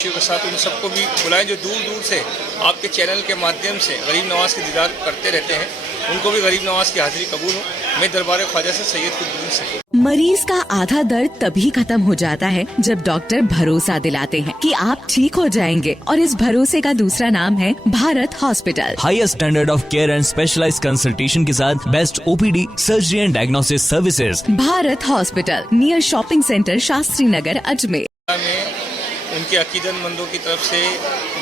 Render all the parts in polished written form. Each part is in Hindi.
के साथ उन सबको भी बुलाएं जो दूर दूर से आपके चैनल के माध्यम से गरीब नवाज के दीदार करते रहते हैं। उनको भी गरीब नवाज की हाजिरी कबूल हो। मैं दरबार ख्वाजा से सैयद कुतुबुद्दीन से। मरीज का आधा दर्द तभी खत्म हो जाता है जब डॉक्टर भरोसा दिलाते हैं कि आप ठीक हो जाएंगे, और इस भरोसे का दूसरा नाम है Bharat hospital. Highest standard of care and specialised consultation के साथ best OPD, surgery and diagnosis services. Bharat hospital, near shopping centre, Shastri Nagar, Ajmer. में उनके अकीदतमंदों की तरफ से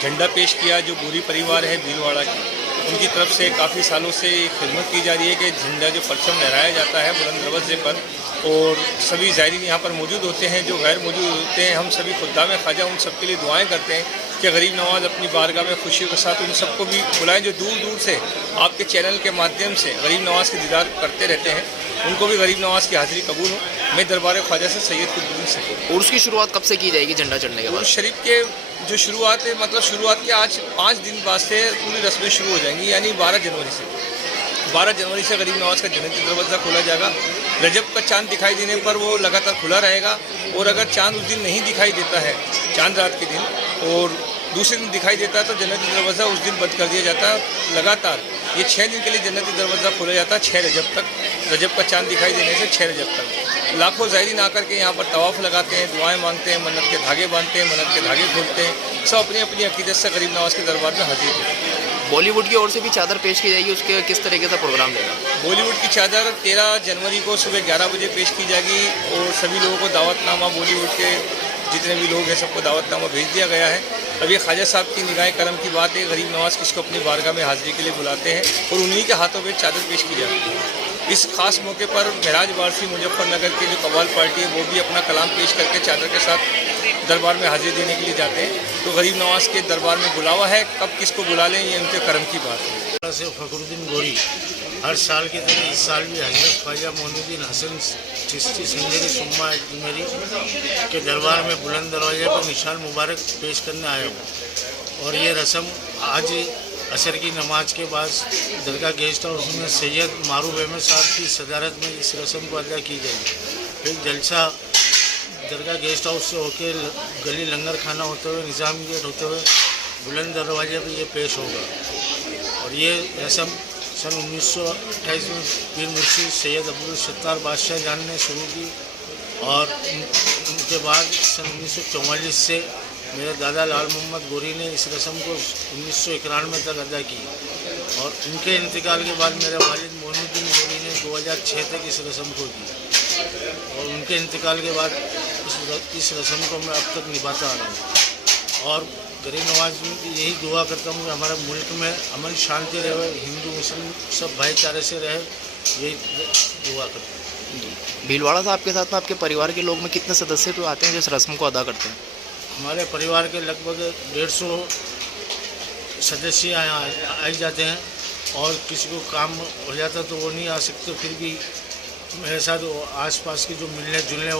झंडा पेश किया। जो गोरी परिवार है भीलवाड़ा की, उनकी तरफ से काफ़ी सालों से खिदमत की जा रही है कि झंडा जो परचम लहराया जाता है बुलंद दरवाजे पर, और सभी ज़ायरीन यहाँ पर मौजूद होते हैं। जो गैर मौजूद होते हैं, हम सभी खुदा में ख्वाजा उन सब के लिए दुआएं करते हैं कि गरीब नवाज अपनी बारगाह में खुशियों के साथ उन सबको भी बुलाएं जो दूर दूर से आपके चैनल के माध्यम से गरीब नवाज के दीदार करते रहते हैं। उनको भी गरीब नवाज की हाजिरी कबूल हो। मैं दरबार ख्वाजा से सैयद कुतुबुद्दीन से। उर्स की शुरुआत कब से की जाएगी झंडा चढ़ने के बाद? उर्स शरीफ के जो शुरुआत है, मतलब शुरुआत के आज 5 दिन बाद से पूरी रस्में शुरू हो जाएंगी, यानी 12 जनवरी से। 12 जनवरी से गरीब नवाज का जन्नती दरवाज़ा खोला जाएगा। रजब का चांद दिखाई देने पर वो लगातार खुला रहेगा, और अगर चांद उस दिन नहीं दिखाई देता है, चांद रात के दिन, और दूसरे दिन दिखाई देता है, तो जन्नती दरवाज़ा उस दिन बंद कर दिया जाता है। लगातार ये 6 दिन के लिए जन्नती दरवाज़ा खोला जाता है, 6 रजब तक। रजब का चांद दिखाई देने से 6 रजब तक लाखों ज़ायरीन आकर के यहाँ पर तवाफ़ लगाते हैं, दुआएं मांगते हैं, मन्नत के धागे बांधते हैं, मन्नत के धागे खोलते हैं। सब अपनी अपनी अकीदत से गरीब नवाज के दरबार में हाजिर हैं। बॉलीवुड की ओर से भी चादर पेश की जाएगी, उसके किस तरीके से प्रोग्राम रहेगा? बॉलीवुड की चादर 13 जनवरी को सुबह 11 बजे पेश की जाएगी, और सभी लोगों को दावतनामा, बॉलीवुड के जितने भी लोग हैं सबको दावतनामा भेज दिया गया है। अब ये ख्वाजा साहब की निगाह करम की बात है, गरीब नवाज किसको अपनी बारगाह में हाजिरी के लिए बुलाते हैं, और उन्हीं के हाथों में चादर पेश की जाती है। इस खास मौके पर महराज वारसी मुजफ्फरनगर की जो कव्वाल पार्टी है, वो भी अपना कलाम पेश करके चादर के साथ दरबार में हाजिरी देने के लिए जाते हैं। तो गरीब नवाज के दरबार में बुलावा है, कब किसको बुला लें ये उनके करम की बात है। से फखरुद्दीन गोरी हर साल की तरह इस साल भी हजरत ख्वाजा मोइनुद्दीन हसन चिश्ती संजरी सुम्मा अजमेरी के दरबार में बुलंद दरवाजे पर निशान मुबारक पेश करने आया हूँ। और ये रस्म आज असर की नमाज के बाद दरगाह गेस्ट हाउस में सैयद मारूफ अहमद साहब की सदारत में इस रस्म को अदा की जाएगी। फिर जलसा दरगाह गेस्ट हाउस से होकर गली लंगर खाना होते हुए, निज़ाम गेट होते हुए बुलंद दरवाजे पर ये पेश होगा। और ये रस्म सन 1928 में पीर मुर्शिद सैयद अब्दुल सत्तार बादशाह जान ने शुरू की, और उनके बाद सन 1944 से मेरे दादा लाल मोहम्मद गोरी ने इस रस्म को 1991 तक अदा की। और उनके इंतकाल के बाद मेरे वालिद मोइनुद्दीन गोरी ने 2006 तक इस रस्म को की, और उनके इंतकाल के बाद इस रस्म को मैं अब तक निभाता आ रहा हूँ। और गरीब नवाज में यही दुआ करता हूँ कि हमारे मुल्क में अमन शांति रहे, हिंदू मुस्लिम सब भाईचारे से रहे, यही दुआ करता हूँ। भीलवाड़ा साहब के साथ में आपके परिवार के लोग में कितने सदस्य तो आते हैं जो इस रस्म को अदा करते हैं? हमारे परिवार के लगभग 150 सदस्य यहाँ आ जाते हैं, और किसी को काम हो जाता तो वो नहीं आ सकते, फिर भी मेरे साथ आसपास के जो मिलने जुलने